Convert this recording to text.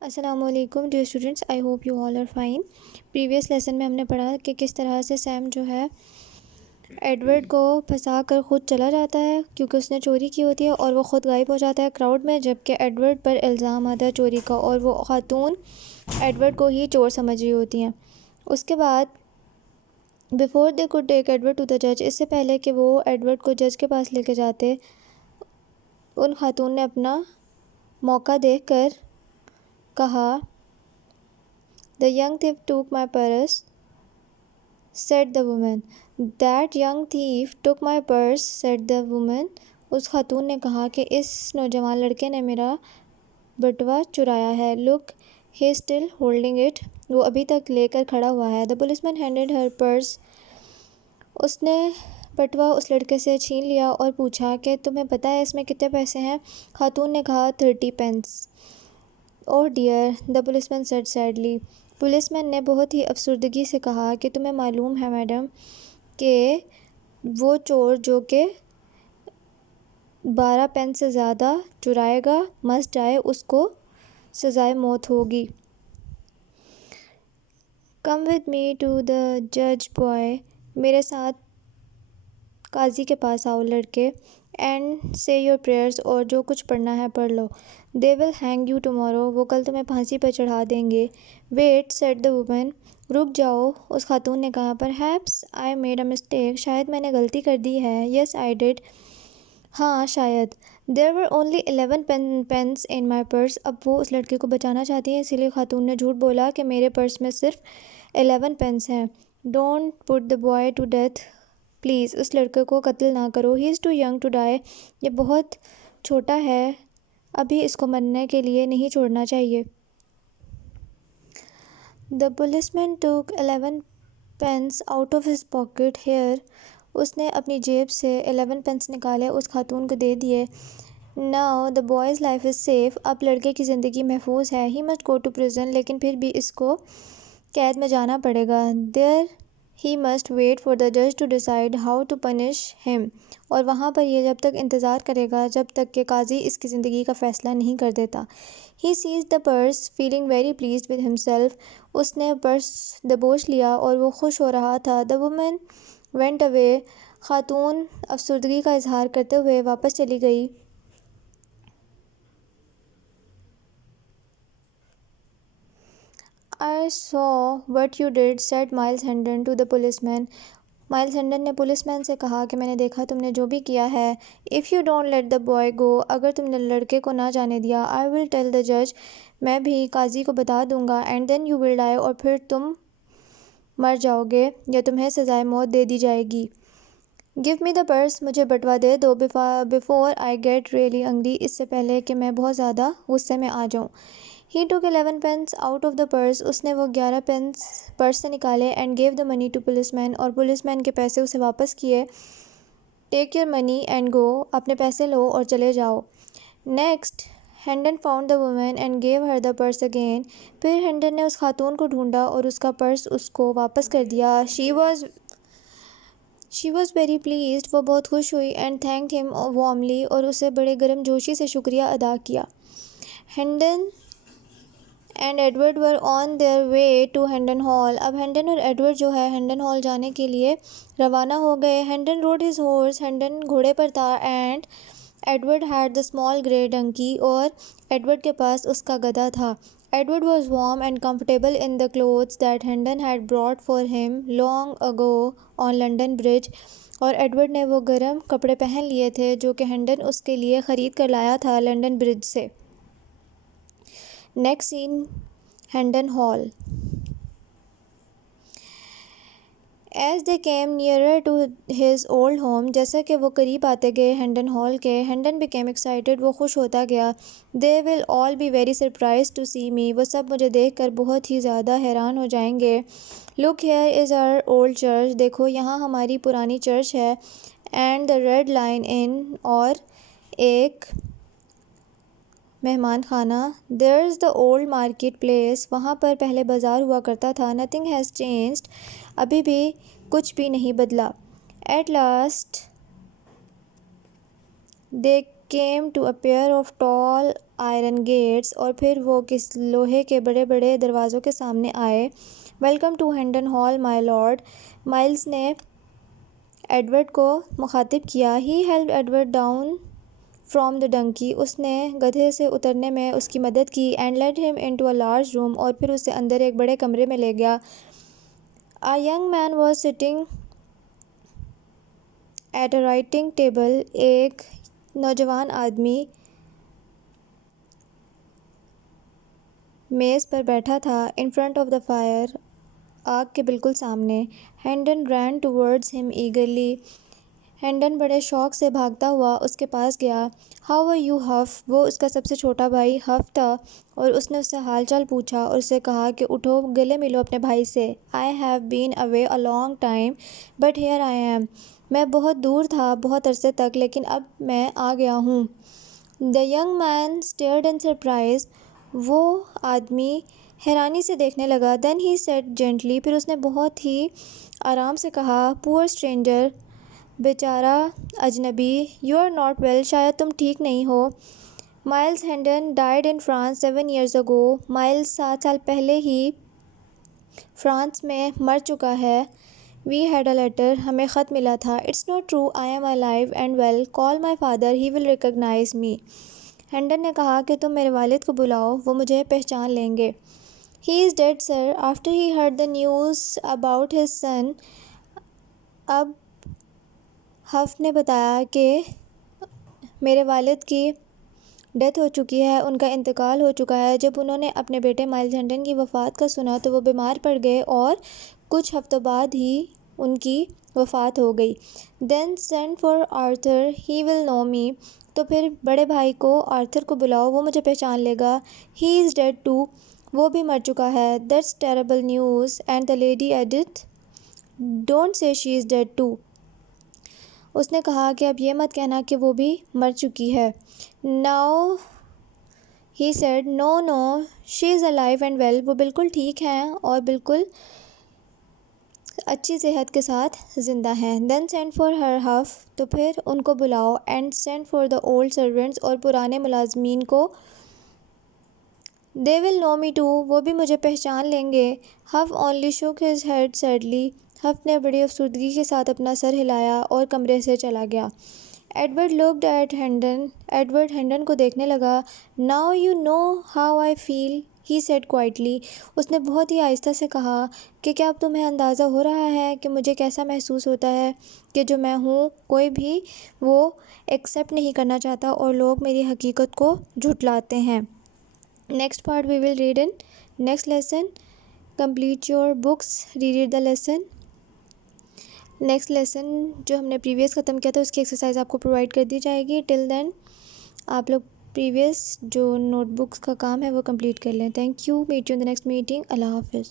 السلام علیکم dear students, I hope you all are fine. Previous lesson میں ہم نے پڑھا کہ کس طرح سے سیم جو ہے ایڈورڈ کو پھنسا کر خود چلا جاتا ہے کیونکہ اس نے چوری کی ہوتی ہے اور وہ خود غائب ہو جاتا ہے کراؤڈ میں، جبکہ ایڈورڈ پر الزام آتا ہے چوری کا اور وہ خاتون ایڈورڈ کو ہی چور سمجھ رہی ہوتی ہیں۔ اس کے بعد before they code take Edward to the جج، اس سے پہلے کہ وہ ایڈورڈ کو جج کے پاس لے کے جاتے، ان خاتون نے اپنا موقع دیکھ کر کہا "The young thief took my purse," said the woman. "That young thief took my purse," said the woman. اس خاتون نے کہا کہ اس نوجوان لڑکے نے میرا بٹوا چرایا ہے۔ "Look, he's still holding it." وہ ابھی تک لے کر کھڑا ہوا ہے۔ The policeman handed her purse. اس نے بٹوا اس لڑکے سے چھین لیا اور پوچھا کہ تمہیں پتہ ہے اس میں کتنے پیسے ہیں؟ خاتون نے کہا 30 pence. "Oh dear," the policeman said sadly. Policeman نے بہت ہی افسردگی سے کہا کہ تمہیں معلوم ہے میڈم کہ وہ چور جو کہ 12 پینس سے زیادہ چرائے گا must die، اس کو سزائے موت ہوگی۔ "Come with me to the judge, boy." میرے ساتھ قاضی کے پاس آؤ لڑکے۔ "And say your prayers." اور جو کچھ پڑھنا ہے پڑھ لو۔ "They will hang you tomorrow." وہ کل تمہیں پھانسی پر چڑھا دیں گے۔ "Wait," said the woman. رک جاؤ، اس خاتون نے کہا۔ "Perhaps I made a mistake." شاید میں نے غلطی کر دی ہے۔ "Yes, I did." ہاں شاید۔ "There were only 11 pence in my purse." اب وہ اس لڑکے کو بچانا چاہتی ہیں، اسی لیے خاتون نے جھوٹ بولا کہ میرے پرس میں صرف 11 پینس ہیں۔ "Don't put the boy to death. Please اس لڑکے کو قتل نہ کرو۔ He is too young to die." یہ بہت چھوٹا ہے، ابھی اس کو مرنے کے لیے نہیں چھوڑنا چاہیے۔ The policeman took 11 pence out of his pocket. "Here." اس نے اپنی جیب سے 11 پینس نکالے، اس خاتون کو دے دیے۔ "Now the boy's life is safe." اب لڑکے کی زندگی محفوظ ہے۔ "He must go to prison." لیکن پھر بھی اس کو قید میں جانا پڑے گا۔ "There he must wait for the judge to decide how to punish him." اور وہاں پر یہ جب تک انتظار کرے گا جب تک کہ قاضی اس کی زندگی کا فیصلہ نہیں کر دیتا۔ He seized the purse, feeling very pleased with himself. اس نے پرس دبوچ لیا اور وہ خوش ہو رہا تھا۔ The woman went away. خاتون افسردگی کا اظہار کرتے ہوئے واپس چلی گئی۔ "I saw what you did," said Miles Hendon to the policeman. Miles Hendon نے پولیس مین سے کہا کہ میں نے دیکھا تم نے جو بھی کیا ہے۔ "If you don't let the boy go." اگر تم نے لڑکے کو نہ جانے دیا۔ "I will tell the judge." میں بھی قاضی کو بتا دوں گا۔ "And then you will die." اور پھر تم مر جاؤ گے یا تمہیں سزائے موت دے دی جائے گی۔ "Give me the purse." مجھے بٹوا دے دو۔ "Before I get really angry." اس سے پہلے کہ میں بہت زیادہ غصے میں آ جاؤں۔ He took 11 pence out of the purse. اس نے وہ 11 پینس پرس سے نکالے۔ And gave the money to policeman. اور پولیس مین کے پیسے اسے واپس کیے۔ "Take your money and go." اپنے پیسے لو اور چلے جاؤ۔ Next, Hendon found the woman and gave her the purse again. پھر ہینڈن نے اس خاتون کو ڈھونڈا اور اس کا پرس اس کو واپس کر دیا۔ She was very pleased. وہ بہت خوش ہوئی۔ And thanked him warmly. اور اسے بڑے گرم جوشی سے شکریہ ادا کیا۔ Hendon and Edward were on their way to Hendon Hall. اب ہینڈن اور ایڈورڈ جو ہے ہینڈن ہال جانے کے لیے روانہ ہو گئے۔ Hendon rode his horse. ہینڈن گھوڑے پر تھا۔ And Edward had the small grey donkey. اور ایڈورڈ کے پاس اس کا گدھا تھا۔ Edward was warm and comfortable in the clothes that Hendon had brought for him long ago on London Bridge. اور Edward نے وہ گرم کپڑے پہن لیے تھے جو کہ ہینڈن اس کے لیے خرید کر لایا تھا لنڈن برج سے۔ Next scene, Hendon Hall. As they came nearer to his old home, جیسا کہ وہ قریب آتے گئے ہینڈن ہال کے، Hendon became excited. وہ خوش ہوتا گیا۔ "They will all be very surprised to see me." وہ سب مجھے دیکھ کر بہت ہی زیادہ حیران ہو جائیں گے۔ "Look, here is our old church." دیکھو یہاں ہماری پرانی چرچ ہے۔ "And the Red Lion Inn." اور ایک مہمان خانہ۔ "There's the old market place." وہاں پر پہلے بازار ہوا کرتا تھا۔ "Nothing has changed." ابھی بھی کچھ بھی نہیں بدلا۔ At last they came to a pair of tall iron gates اور پھر وہ لوہے کے بڑے بڑے دروازوں کے سامنے آئے. Welcome to Hendon Hall my lord. Miles نے ایڈورڈ کو مخاطب کیا. He helped Edward down from the donkey. اس نے گدھے سے اترنے میں اس کی مدد کی. And led him into a large room. اور پھر اسے اندر ایک بڑے کمرے میں لے گیا. A young man was sitting at a writing table. ایک نوجوان آدمی میز پر بیٹھا تھا. In front of the fire. آگ کے بالکل سامنے. ہینڈن ran towards him eagerly. ہینڈن بڑے شوق سے بھاگتا ہوا اس کے پاس گیا. How are you, Huff? وہ اس کا سب سے چھوٹا بھائی ہف تھا اور اس نے اس سے حال چال پوچھا اور اسے کہا کہ اٹھو گلے ملو اپنے بھائی سے. I have been away a long time but here I am. میں بہت دور تھا بہت عرصے تک لیکن اب میں آ گیا ہوں. The young man stared in surprise. وہ آدمی حیرانی سے دیکھنے لگا. Then he said gently. پھر اس نے بہت ہی آرام سے کہا. Poor stranger. بیچارہ اجنبی. You are not well. شاید تم ٹھیک نہیں ہو. Miles Hendon died in France 7 years ago. Miles 7 سال پہلے ہی فرانس میں مر چکا ہے. We had a letter. ہمیں خط ملا تھا. It's not true. I am alive and well. Call my father. He will recognize me. ہینڈن نے کہا کہ تم میرے والد کو بلاؤ وہ مجھے پہچان لیں گے. He is dead, sir. After he heard the news about his son. اب ہف نے بتایا کہ میرے والد کی ڈیتھ ہو چکی ہے ان کا انتقال ہو چکا ہے. جب انہوں نے اپنے بیٹے مائلز ہینڈن کی وفات کا سنا تو وہ بیمار پڑ گئے اور کچھ ہفتوں بعد ہی ان کی وفات ہو گئی. Then send for Arthur. He will know me. تو پھر بڑے بھائی کو آرتھر کو بلاؤ وہ مجھے پہچان لے گا. He is dead too. وہ بھی مر چکا ہے. That's terrible news. And the lady added, Don't say she is dead too. اس نے کہا کہ اب یہ مت کہنا کہ وہ بھی مر چکی ہے. Now he said, No, she is alive and well. وہ بالکل ٹھیک ہیں اور بالکل اچھی صحت کے ساتھ زندہ ہیں. Then send for her, Huff. تو پھر ان کو بلاؤ. And send for the old servants. اور پرانے ملازمین کو. They will know me too. وہ بھی مجھے پہچان لیں گے. Huff only shook his head sadly. ہف نے بڑی افسردگی کے ساتھ اپنا سر ہلایا اور کمرے سے چلا گیا. Edward looked at ہینڈن. ایڈورڈ ہینڈن کو دیکھنے لگا. Now you know how I feel, he said quietly. اس نے بہت ہی آہستہ سے کہا کہ کیا اب تمہیں اندازہ ہو رہا ہے کہ مجھے کیسا محسوس ہوتا ہے کہ جو میں ہوں کوئی بھی وہ ایکسیپٹ نہیں کرنا چاہتا اور لوگ میری حقیقت کو جھٹلاتے ہیں. Next part we will read in next lesson. Complete your books, reread the lesson. Next lesson جو ہم نے پریویس ختم کیا تھا اس کی ایکسرسائز آپ کو پرووائڈ کر دی جائے گی. ٹل دین آپ لوگ پریویس جو نوٹ بکس کا کام ہے وہ کمپلیٹ کر لیں. Thank you. Meet you in the next meeting. اللہ حافظ.